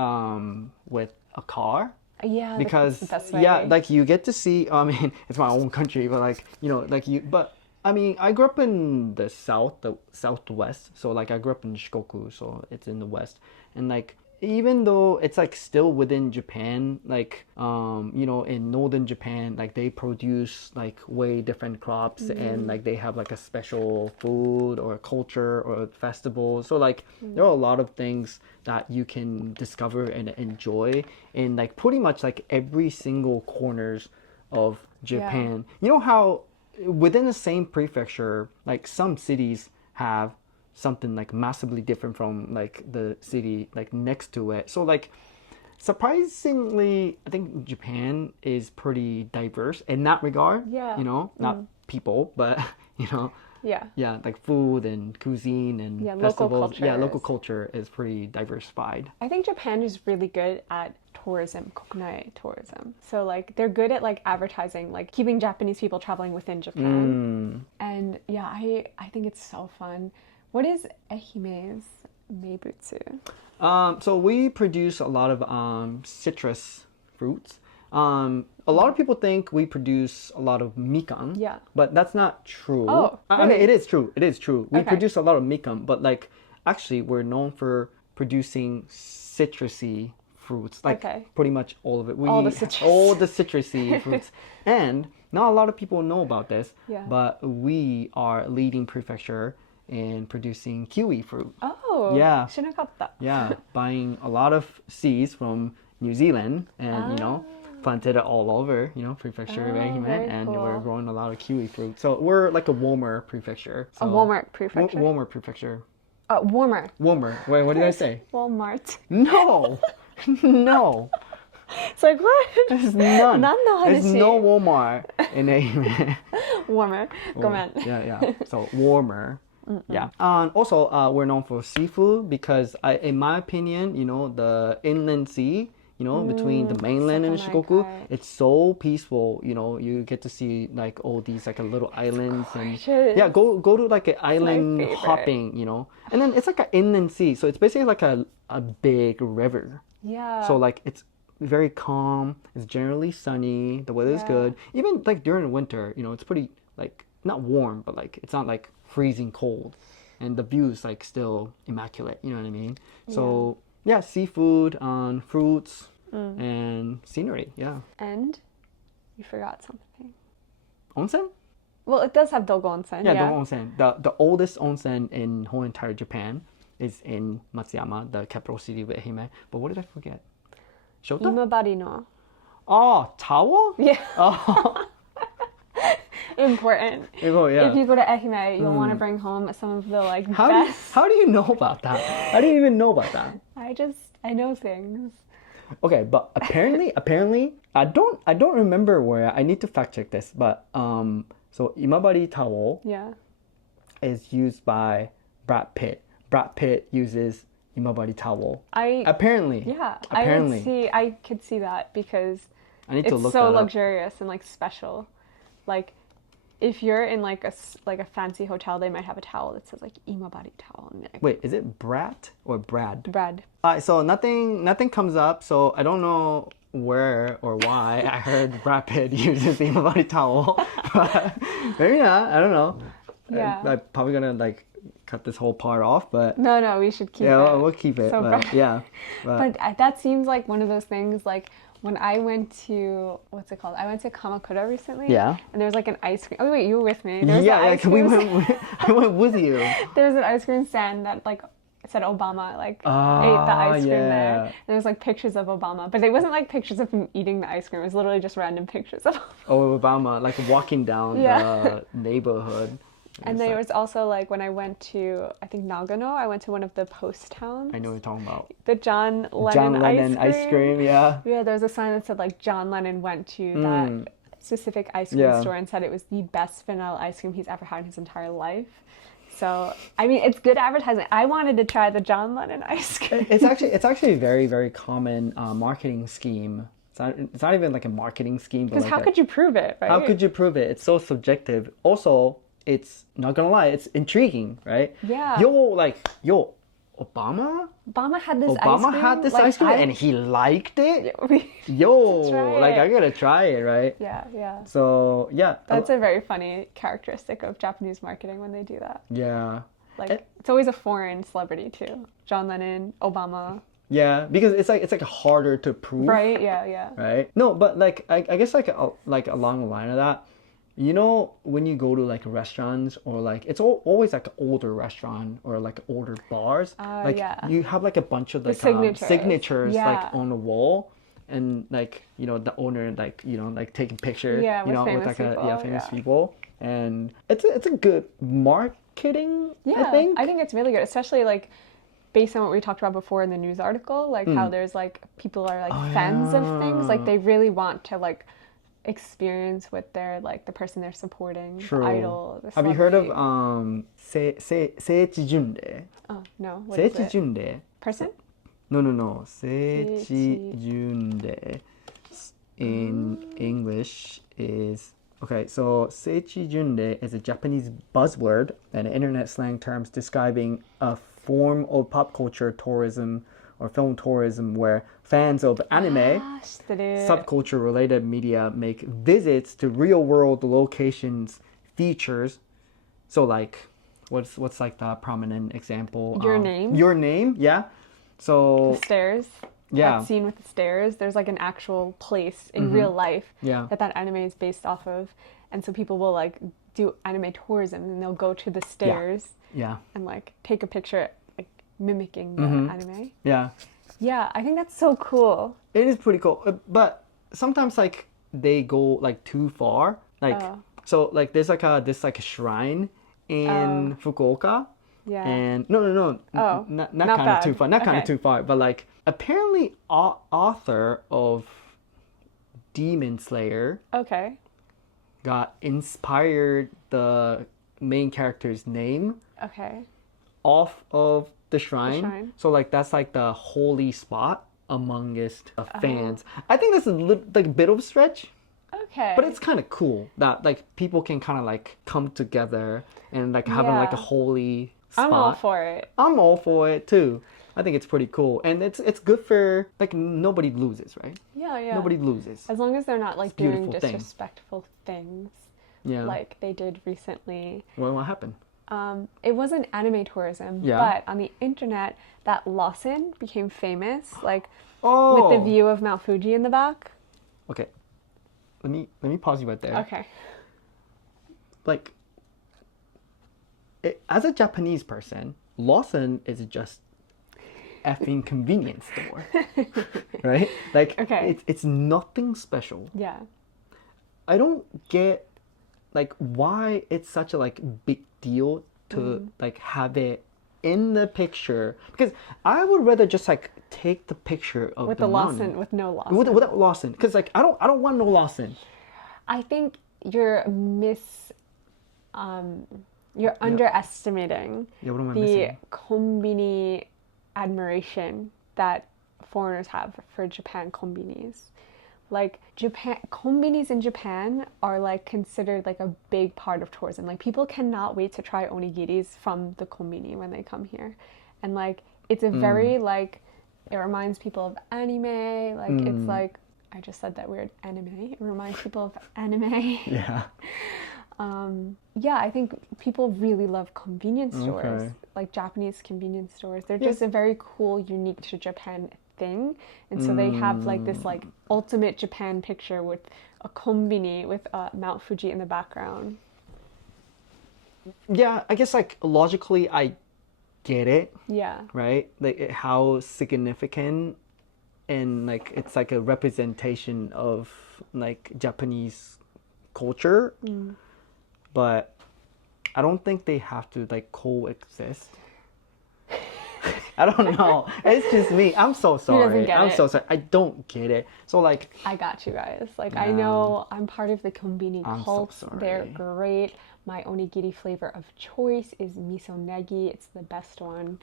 with a car. Yeah, Because that's the best way. yeah, like you get to see. I mean, it's my own country, but like like you. But I mean, I grew up in the southwest. So like I grew up in Shikoku, so it's in the west, and like. Even though it's like still within Japan, like in northern Japan, like they produce like way different crops and like they have like a special food or a culture or a festival. So like there are a lot of things that you can discover and enjoy in like pretty much like every single corners of Japan. You know how within the same prefecture, like some cities have something like massively different from like the city like next to it. So like surprisingly, I think Japan is pretty diverse in that regard. Yeah. Not people, but yeah, like food and cuisine and festivals. Local culture is pretty diversified. I think Japan is really good at tourism, kokunai tourism. So like they're good at like advertising, like keeping Japanese people traveling within Japan. And yeah, I think it's so fun. What is Ehime's meibutsu? So we produce a lot of citrus fruits. A lot of people think we produce a lot of mikan. Yeah. But that's not true. Oh, really? I mean, it is true. It is true. We Okay. produce a lot of mikan, but like actually we're known for producing citrusy fruits. Like pretty much all of it. All the citrus. All the citrusy fruits. And not a lot of people know about this, Yeah. but we are leading prefecture in producing kiwi fruit. Oh, Yeah. 知らなかった. Yeah, buying a lot of seeds from New Zealand and, planted it all over, prefecture of Ehime, very and cool. we're growing a lot of kiwi fruit. So we're like a warmer prefecture. So, A warmer prefecture? Warmer prefecture. Warmer. Warmer. Wait, what did I say? Walmart. No! No! It's like, what? There's none. 何の話? There's no Walmart in Ehime. Warmer. ごめん. Yeah. So warmer. Yeah. And also, we're known for seafood because, in my opinion, the inland sea, between the mainland and Shikoku, it's so peaceful. You get to see like all these like little islands and yeah, go to like an island hopping, and then it's like an inland sea, so it's basically like a big river. Yeah. So like it's very calm. It's generally sunny. The weather is good. Even like during winter, it's pretty like not warm, but like it's not like freezing cold, and the view is like still immaculate. You know what I mean? So yeah, seafood, fruits, and scenery. Yeah. And you forgot something. Onsen? Well, it does have Dogo Onsen. Yeah, Dogo Onsen. The oldest onsen in whole entire Japan is in Matsuyama, the capital city of Ehime. But what did I forget? Shota? Imabari no. Oh, towel? Yeah. Oh. Important. Yeah. If you go to Ehime, you'll want to bring home some of the like best. How do you know about that? I didn't even know about that. I know things. Okay, but apparently, I don't remember where. I need to fact check this, but so Imabari towel is used by Brad Pitt. Brad Pitt uses Imabari towel. Apparently. Yeah. Apparently. I could see that because I need to look it's so that up. luxurious and like special. Like if you're in like a fancy hotel, they might have a towel that says like Imabari towel. And like, wait, is it Brat or Brad? Brad. So nothing comes up. So I don't know where or why I heard Brad Pitt uses the Imabari towel. But maybe not. I don't know. Yeah. I'm probably gonna like cut this whole part off, but no, we should keep it. Yeah, we'll keep it. So but, yeah. But that seems like one of those things like. When I went to, what's it called? I went to Kamakura recently. Yeah. And there was like an ice cream. Oh, wait, you were with me. I went with you. There was an ice cream stand that like said Obama ate the ice cream there. And there was like pictures of Obama. But it wasn't like pictures of him eating the ice cream. It was literally just random pictures of Obama. Oh, Obama, like walking down the neighborhood. And there was also like when I went to, I think Nagano, I went to one of the post towns. I know what you're talking about. The John Lennon ice cream, yeah. Yeah, there was a sign that said like John Lennon went to that specific ice cream store and said it was the best vanilla ice cream he's ever had in his entire life. So, I mean, it's good advertising. I wanted to try the John Lennon ice cream. It's actually a very, very common marketing scheme It's not even like a marketing scheme. Because like how could you prove it, right? How could you prove it? It's so subjective. Also, it's not gonna lie, it's intriguing, right? Yeah. Obama Obama had this ice cream and he liked it. Like I gotta try it, right? Yeah. So yeah, that's a very funny characteristic of Japanese marketing when they do that. Yeah. Like it's always a foreign celebrity too. John Lennon, Obama. Yeah, because it's like harder to prove. Right. Yeah. Right. No, but like I guess like along the line of that, you know, when you go to like restaurants or like it's always like an older restaurant or like older bars, like you have like a bunch of like signatures like on the wall, and like you know the owner like you know like taking pictures with like famous people, and it's a good marketing. I think it's really good, especially like based on what we talked about before in the news article, like how there's like people are like fans of things, like they really want to like experience what they're like the person they're supporting, the idol, the Have you heard of Seiichi Junrei? Oh no, what Seiichi is it? Junrei. Person? No. Seiichi Junrei in English is okay. So Seiichi Junrei is a Japanese buzzword and internet slang terms describing a form of pop culture tourism or film tourism where fans of anime subculture related media make visits to real world locations features. So like what's like the prominent example? Your Name, yeah. So the stairs. That scene with the stairs, there's like an actual place in real life that anime is based off of, and so people will like do anime tourism and they'll go to the stairs and like take a picture like mimicking the anime. Yeah, I think that's so cool. It is pretty cool, but sometimes like they go like too far. Like so like there's like a shrine in Fukuoka. Yeah. And no. Not kind of too far. Not kind of too far, but like apparently author of Demon Slayer got inspired the main character's name off of the shrine. So like that's like the holy spot amongst fans. I think that's like a bit of a stretch. But it's kind of cool that like people can kind of like come together and like having like a holy spot. I'm all for it. I'm all for it too. I think it's pretty cool, and it's good for like nobody loses, right? Yeah. Nobody loses. As long as they're not like doing disrespectful things. Yeah. Like they did recently. Well, what happened? It wasn't anime tourism, but on the internet, that Lawson became famous, like with the view of Mount Fuji in the back. Okay, let me pause you right there. Okay. Like, as a Japanese person, Lawson is just effing convenience store, right? Like, it's nothing special. Yeah. I don't get like why it's such a like big deal to like have it in the picture, because I would rather just like take the picture of with the Lawson with no Lawson without Lawson, because like I don't want no Lawson. I think you're underestimating the konbini admiration that foreigners have for Japan konbinis. Like konbinis in Japan are like considered like a big part of tourism. Like people cannot wait to try onigiris from the konbini when they come here, and like it's a very like it reminds people of anime. Like it's like I just said that weird anime. It reminds people of anime. Yeah. I think people really love convenience stores, like Japanese convenience stores. They're just a very cool, unique to Japan thing, and so they have like this like ultimate Japan picture with a konbini with Mount Fuji in the background. Yeah, I guess like logically I get it. Yeah. Right? Like how significant, and like it's like a representation of like Japanese culture. But I don't think they have to like coexist. I don't know. It's just me. I'm so sorry. I'm so sorry. I don't get it. So like I got you guys. Like I know I'm part of the konbini cult. So sorry. They're great. My onigiri flavor of choice is miso negi. It's the best one.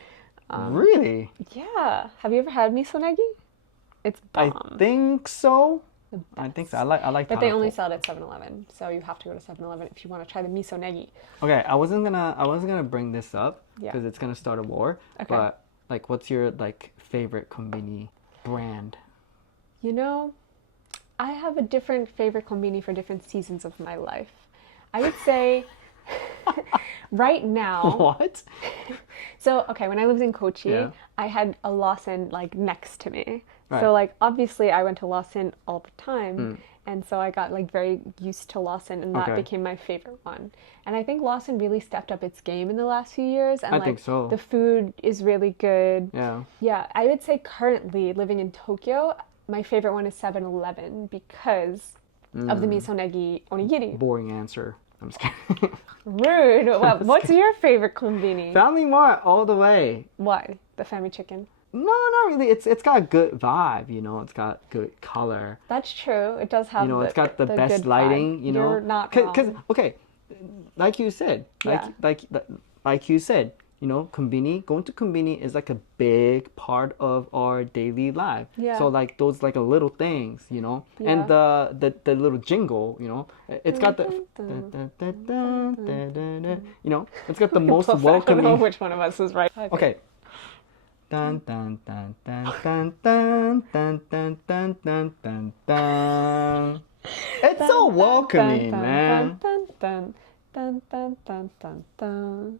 Really? Yeah. Have you ever had miso negi? It's bomb. I think so. I think so. I like. But they only sell it at 7-Eleven, so you have to go to 7-Eleven if you want to try the miso negi. Okay, I wasn't gonna bring this up because it's gonna start a war. Okay. But like, what's your like favorite konbini brand? You know, I have a different favorite konbini for different seasons of my life. I would say right now. What? So, okay, when I lived in Kochi, I had a Lawson like next to me. Right. So like obviously I went to Lawson all the time, and so I got like very used to Lawson, and that became my favorite one. And I think Lawson really stepped up its game in the last few years, and I think so. The food is really good. Yeah. Yeah, I would say currently living in Tokyo, my favorite one is 7-Eleven because of the miso negi onigiri. Boring answer. I'm just kidding. Rude. Well, what's your favorite konbini? Family Mart all the way. Why? The family chicken? No, not really. It's got a good vibe, you know. It's got good color. That's true. It does have. You know, it's got the best lighting. Vibe. You know, you're not wrong. Because okay, like you said, like you said, you know, konbini, going to konbini is like a big part of our daily life. Yeah. So like those like a little things, you know, and the little jingle, you know, it's got the, you know, it's got the most welcoming. I don't know which one of us is right. Okay. Dun dun dun dun dun dun dun dun dun dun dun dun. It's so welcoming, man. Dun dun dun dun dun dun dun.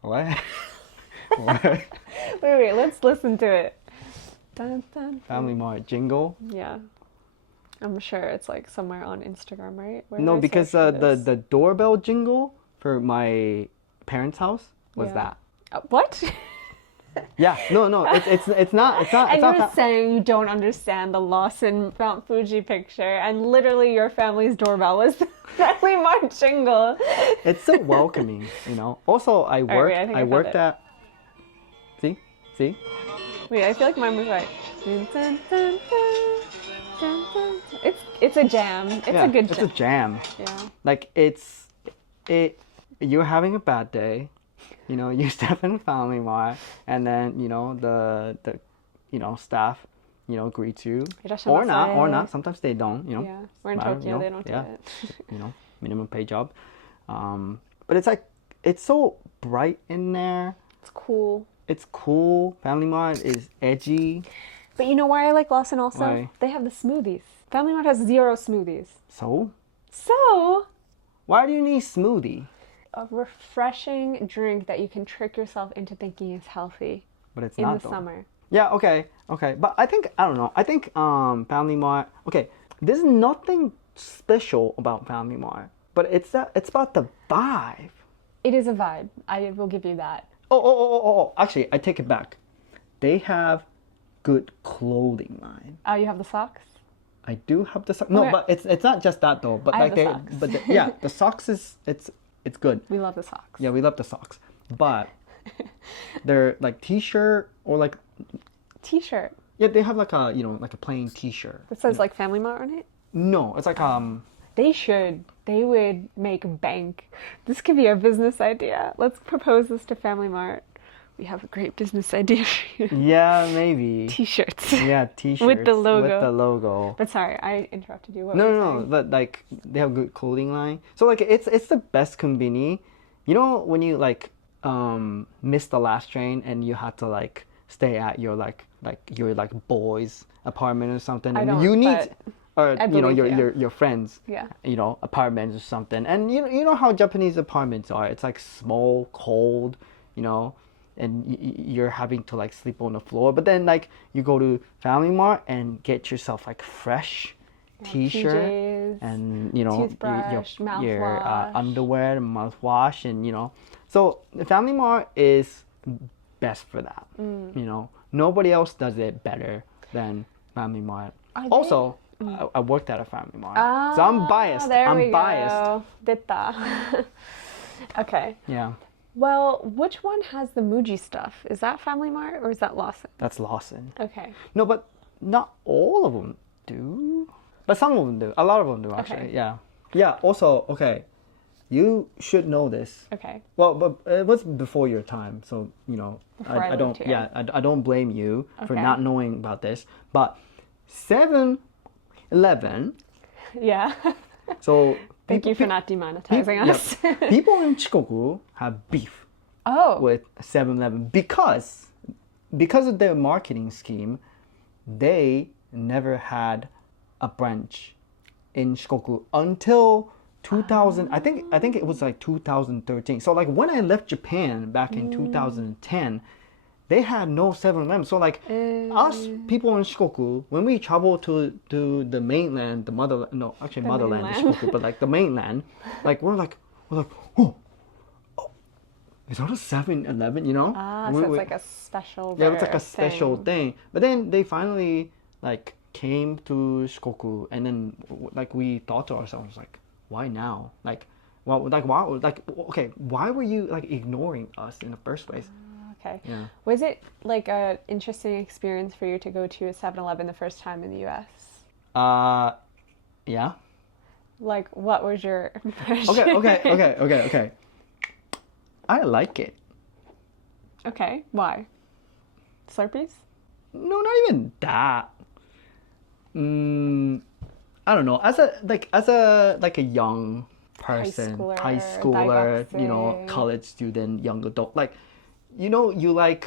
What? What? Wait, let's listen to it. Dun, dun, dun. Family Mart jingle. Yeah. I'm sure it's like somewhere on Instagram, right? No, because the doorbell jingle for my parents' house was that. What? Yeah, no, it's not. And you're saying you don't understand the Lawson Mount Fuji picture, and literally your family's doorbell was the Family Mart jingle. It's so welcoming, you know. Also, I worked at. See. Wait, I feel like mine was right. It's a jam. It's a good jam. It's a jam. Yeah. Like you're having a bad day. You know, you step in Family Mart, and then, you know, the you know, staff, you know, greet you. Or not. Sometimes they don't, you know. Yeah, we're in Tokyo, you know, they don't do it. You know, minimum pay job. But it's like, it's so bright in there. It's cool. Family Mart is edgy. But you know why I like Lawson also? Why? They have the smoothies. Family Mart has 0 smoothies. So? So? Why do you need smoothie? A refreshing drink that you can trick yourself into thinking is healthy. But it's not, in the summer. Yeah, okay. But I don't know. I think Family Mart, okay, there's nothing special about Family Mart, but it's about the vibe. It is a vibe. I will give you that. Oh, actually, I take it back. They have good clothing line. You have the socks? I do have the socks. No, but it's not just that though. But like the socks is it's good. We love the socks. Yeah, we love the socks. But they're like t-shirt or like t-shirt. Yeah, they have like a, you know, like a plain t-shirt. It says like Family Mart on it? No, it's like They would make bank. This could be our business idea. Let's propose this to Family Mart. We have a great business idea for you. Yeah, maybe. T-shirts. Yeah, t-shirts. With the logo. But sorry, I interrupted you. What were you saying? But like they have good clothing line. So like it's the best konbini. You know when you like miss the last train and you have to like stay at your your boys' apartment or something, and you need or you know your friends, you know, apartments or something, and you know how Japanese apartments are. It's like small, cold, you know. And you're having to like sleep on the floor, but then like you go to Family Mart and get yourself like fresh t-shirt PJs, and you know your underwear, mouthwash, and you know, so the Family Mart is best for that. You know, nobody else does it better than Family Mart. Also, I worked at a Family Mart, so I'm biased. I'm biased. Detta. Okay. Yeah. Well, which one has the Muji stuff? Is that Family Mart or is that Lawson? That's Lawson. Okay. No, but not all of them do. But some of them do. A lot of them do, actually. Okay. Yeah. Yeah, also, okay. You should know this. Okay. Well, but it was before your time, so I don't. here. Yeah, I don't blame you for Okay. not knowing about this. But 7-Eleven. Yeah. So Thank you for not demonetizing us. People in Shikoku have beef with 7-Eleven because of their marketing scheme. They never had a branch in Shikoku until 2000. I think it was like 2013. So like when I left Japan back in 2010, they had no 7-Eleven. So like us people in Shikoku, when we travel to the mainland, the motherland, no, actually the motherland is Shikoku, but like the mainland, like we're like, oh, is that a 7-Eleven? So it's like a special. Yeah, it's like a special thing. But then they finally like came to Shikoku, and then like we thought to ourselves like, why now? Like, well, like why? Like, okay, why were you like ignoring us in the first place? Okay. Yeah. Was it like a interesting experience for you to go to a 7-Eleven the first time in the U.S.? Yeah. Like, what was your impression? Okay. I like it. Okay. Why? Slurpees? No, not even that. I don't know. As a young person, high schooler, college student, young adult, like, you like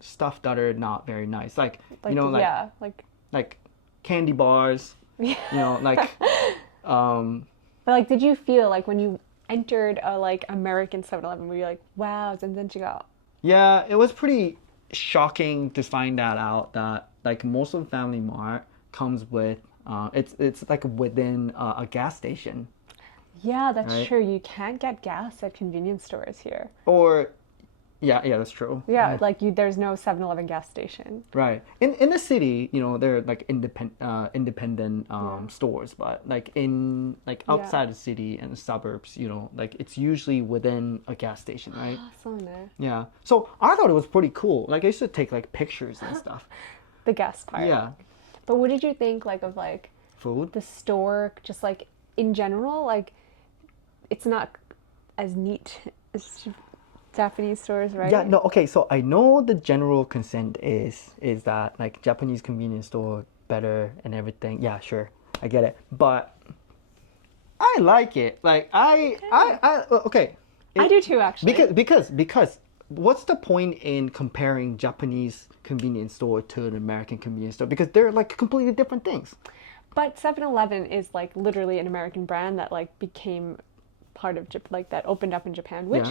stuff that are not very nice, like candy bars, like. But like, did you feel like when you entered a like American 7-Eleven, were you like, wow, zenzen. Yeah, it was pretty shocking to find that out that like most of Family Mart comes with it's like within a gas station. Yeah, that's true. You can't get gas at convenience stores here. Or yeah, that's true. Yeah, like there's no 7-Eleven gas station. Right. In the city, they're like independent stores, but like in like outside the city and the suburbs, like it's usually within a gas station, right? So nice. Yeah. So I thought it was pretty cool. Like I used to take like pictures and stuff. The gas part. Yeah. But what did you think like of like food? The store, just like in general, like it's not as neat as Japanese stores, right? Yeah, no, okay, so I know the general consent is that like Japanese convenience store better and everything. Yeah, sure. I get it. But I like it. Like okay. I do too, actually. Because what's the point in comparing Japanese convenience store to an American convenience store? Because they're like completely different things. But 7-Eleven is like literally an American brand that like became part of like that opened up in Japan, which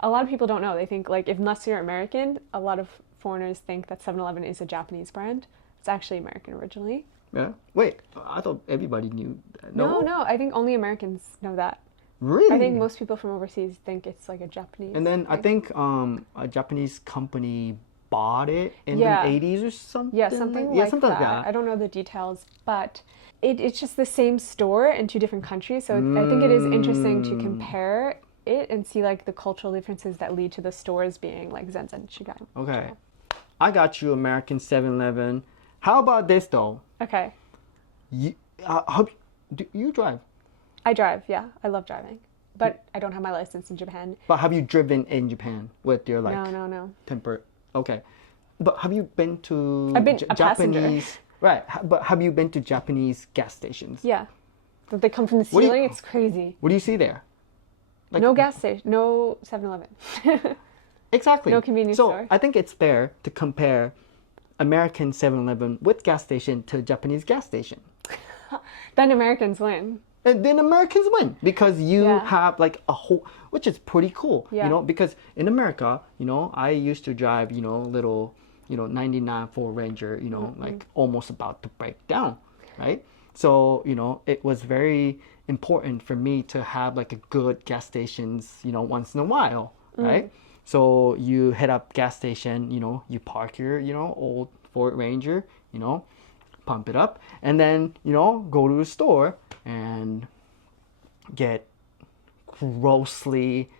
a lot of people don't know. They think like unless you're American, a lot of foreigners think that 7-Eleven is a Japanese brand. It's actually American originally. Yeah. Wait, I thought everybody knew that. No, I think only Americans know that. Really? I think most people from overseas think it's like a Japanese. And then I think a Japanese company bought it in the 80s or something. Yeah, something like that. I don't know the details, but it's just the same store in two different countries. So I think it is interesting to compare it and see like the cultural differences that lead to the stores being like zenzen shigai. Okay. I got you, American 7-Eleven. How about this though? Okay. Do you drive? I drive, yeah. I love driving. But I don't have my license in Japan. But have you driven in Japan with your like No. temper? Okay. But have you been to I've been a Japanese passenger. Right. But have you been to Japanese gas stations? Yeah. That they come from the ceiling, it's crazy. What do you see there? Like, no gas station, no 7-Eleven. Exactly. No convenience store. So I think it's fair to compare American 7-Eleven with gas station to Japanese gas station. Then Americans win. And then Americans win because you have like a whole, which is pretty cool, because in America, I used to drive, little, 99 Ford Ranger, like almost about to break down, right? So, it was very important for me to have like a good gas stations, once in a while, right? So you hit up gas station, you park your, old Ford Ranger, pump it up, and then, go to a store and get grossly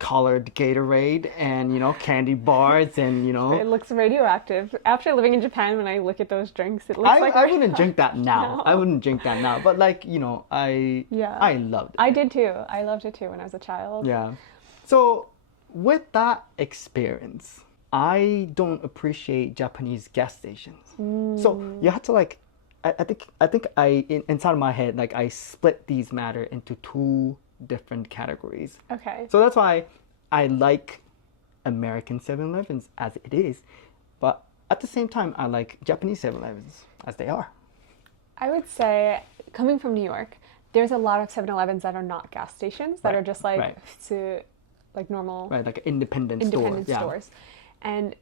colored Gatorade and, candy bars and, It looks radioactive. After living in Japan, when I look at those drinks, it looks like... I wouldn't drink that now. No. I wouldn't drink that now. But I loved it. I did too. I loved it too when I was a child. Yeah. So with that experience, I don't appreciate Japanese gas stations. So you have to I think inside of my head, I split these matter into two different categories. Okay. So that's why I like American 7-Elevens as it is, but at the same time, I like Japanese 7-Elevens as they are. I would say, coming from New York, there's a lot of 7-Elevens that are not gas stations, that are just normal... Right, like independent stores. Yeah. And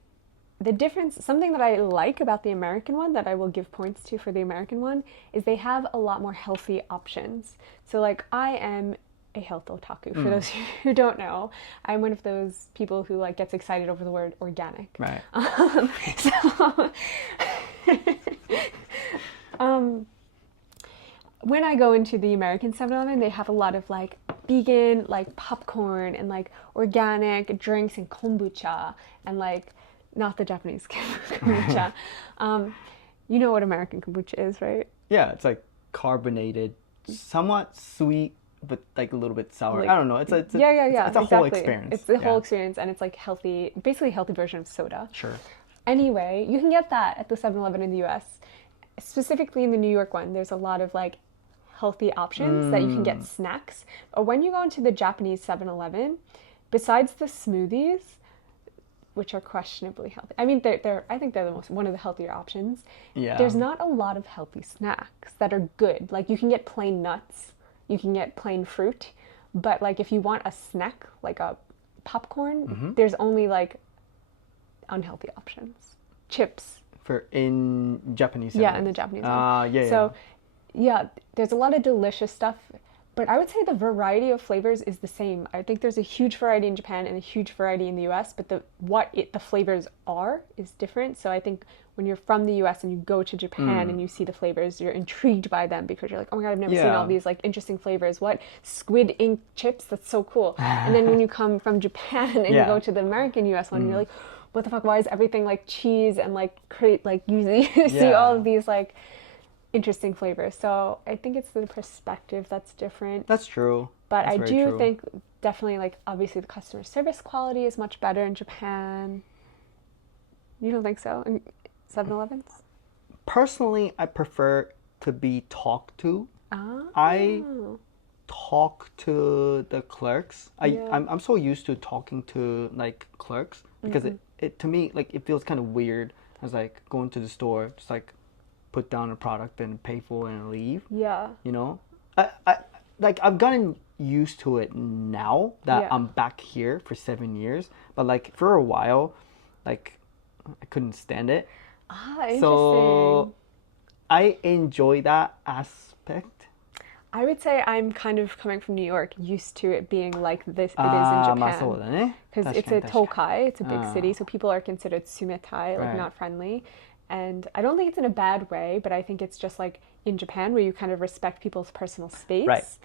the difference, something that I like about the American one, that I will give points to for the American one, is they have a lot more healthy options. So I am a health otaku. For those who don't know, I'm one of those people who gets excited over the word organic. Right. When I go into the American 7-Eleven, they have a lot of vegan popcorn and organic drinks and kombucha and not the Japanese kombucha. You know what American kombucha is, right? Yeah, it's carbonated, somewhat sweet, but a little bit sour. I don't know. It's a exactly. whole experience. It's the whole experience, and it's healthy, basically a healthy version of soda. Sure. Anyway, you can get that at the 7-Eleven in the US. Specifically in the New York one, there's a lot of healthy options that you can get snacks. But when you go into the Japanese 7-Eleven, besides the smoothies, which are questionably healthy. I mean, I think they're one of the healthier options. Yeah. There's not a lot of healthy snacks that are good. You can get plain nuts, you can get plain fruit, but if you want a snack, like a popcorn, there's only unhealthy options. Chips. For in Japanese. Yeah, in the Japanese one. Yeah. So, there's a lot of delicious stuff. But I would say the variety of flavors is the same. I think there's a huge variety in Japan and a huge variety in the US, but the flavors are is different. So I think when you're from the US and you go to Japan and you see the flavors, you're intrigued by them because you're like, oh my God, I've never seen all these interesting flavors. What? Squid ink chips? That's so cool. And then when you come from Japan and you go to the American US one, you're like, what the fuck? Why is everything cheese and you see all of these interesting flavors. So I think it's the perspective that's different. That's true. But I do think definitely obviously the customer service quality is much better in Japan. You don't think so in 7-Elevens? Personally, I prefer to be talked to. Oh. I talk to the clerks. I'm so used to talking to clerks because it to me it feels kind of weird. I was going to the store, just put down a product and pay for it and leave. Yeah. I've gotten used to it now that I'm back here for 7 years, but for a while, I couldn't stand it. Interesting. So I enjoy that aspect. I would say I'm kind of coming from New York, used to it being like this it is in Japan. Because it's a Tokai, it's a big city, so people are considered sumetai, not friendly. And I don't think it's in a bad way, but I think it's just in Japan where you kind of respect people's personal space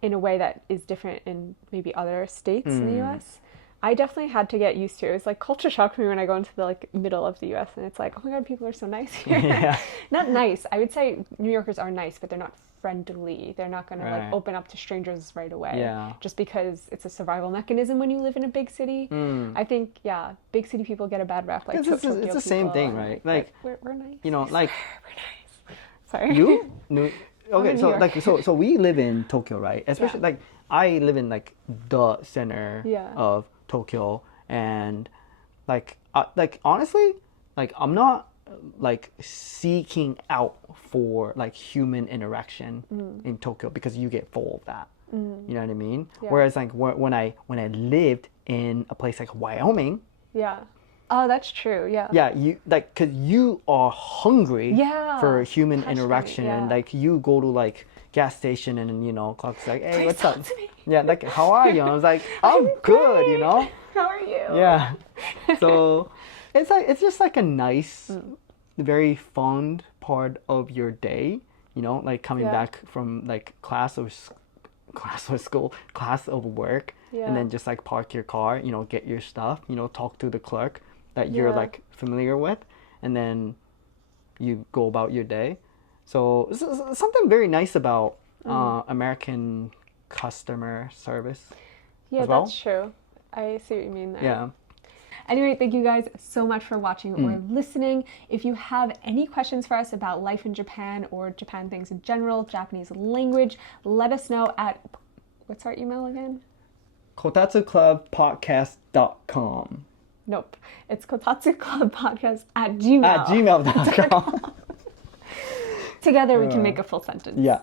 in a way that is different in maybe other states in the US. I definitely had to get used to it. It was culture shock for me when I go into the middle of the US and it's oh my God, people are so nice here. Yeah. Not nice. I would say New Yorkers are nice, but they're not friendly. They're not going to open up to strangers right away. Yeah. Just because it's a survival mechanism when you live in a big city. I think, big city people get a bad rep. It's the same thing, right? We're nice. We're nice. Sorry. You? No. Okay, so we live in Tokyo, right? Especially I live in the center of Tokyo, and honestly, I'm not seeking out for human interaction in Tokyo because you get full of that. You know what I mean? Yeah. Whereas when I lived in a place like Wyoming. Yeah. Oh, that's true. Yeah. Yeah, you cause you are hungry for human interaction, and you go to gas station and clock's hey, please what's up? To me. Yeah, how are you? I was I'm good, How are you? Yeah. So it's just a nice, very fond part of your day, coming back from class or class of work, and then just like park your car, you know, get your stuff, you know, talk to the clerk that you're like familiar with, and then you go about your day. So something very nice about American customer service. Yeah, as well. That's true. I see what you mean there. Yeah. Anyway, thank you guys so much for watching or listening. If you have any questions for us about life in Japan or Japan things in general, Japanese language, let us know at, what's our email again? Kotatsu Club Podcast.com. Nope. It's Kotatsu Club Podcast at Gmail. At gmail.com. Together we can make a full sentence. Yeah.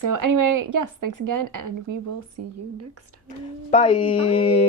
So anyway, yes, thanks again, and we will see you next time. Bye.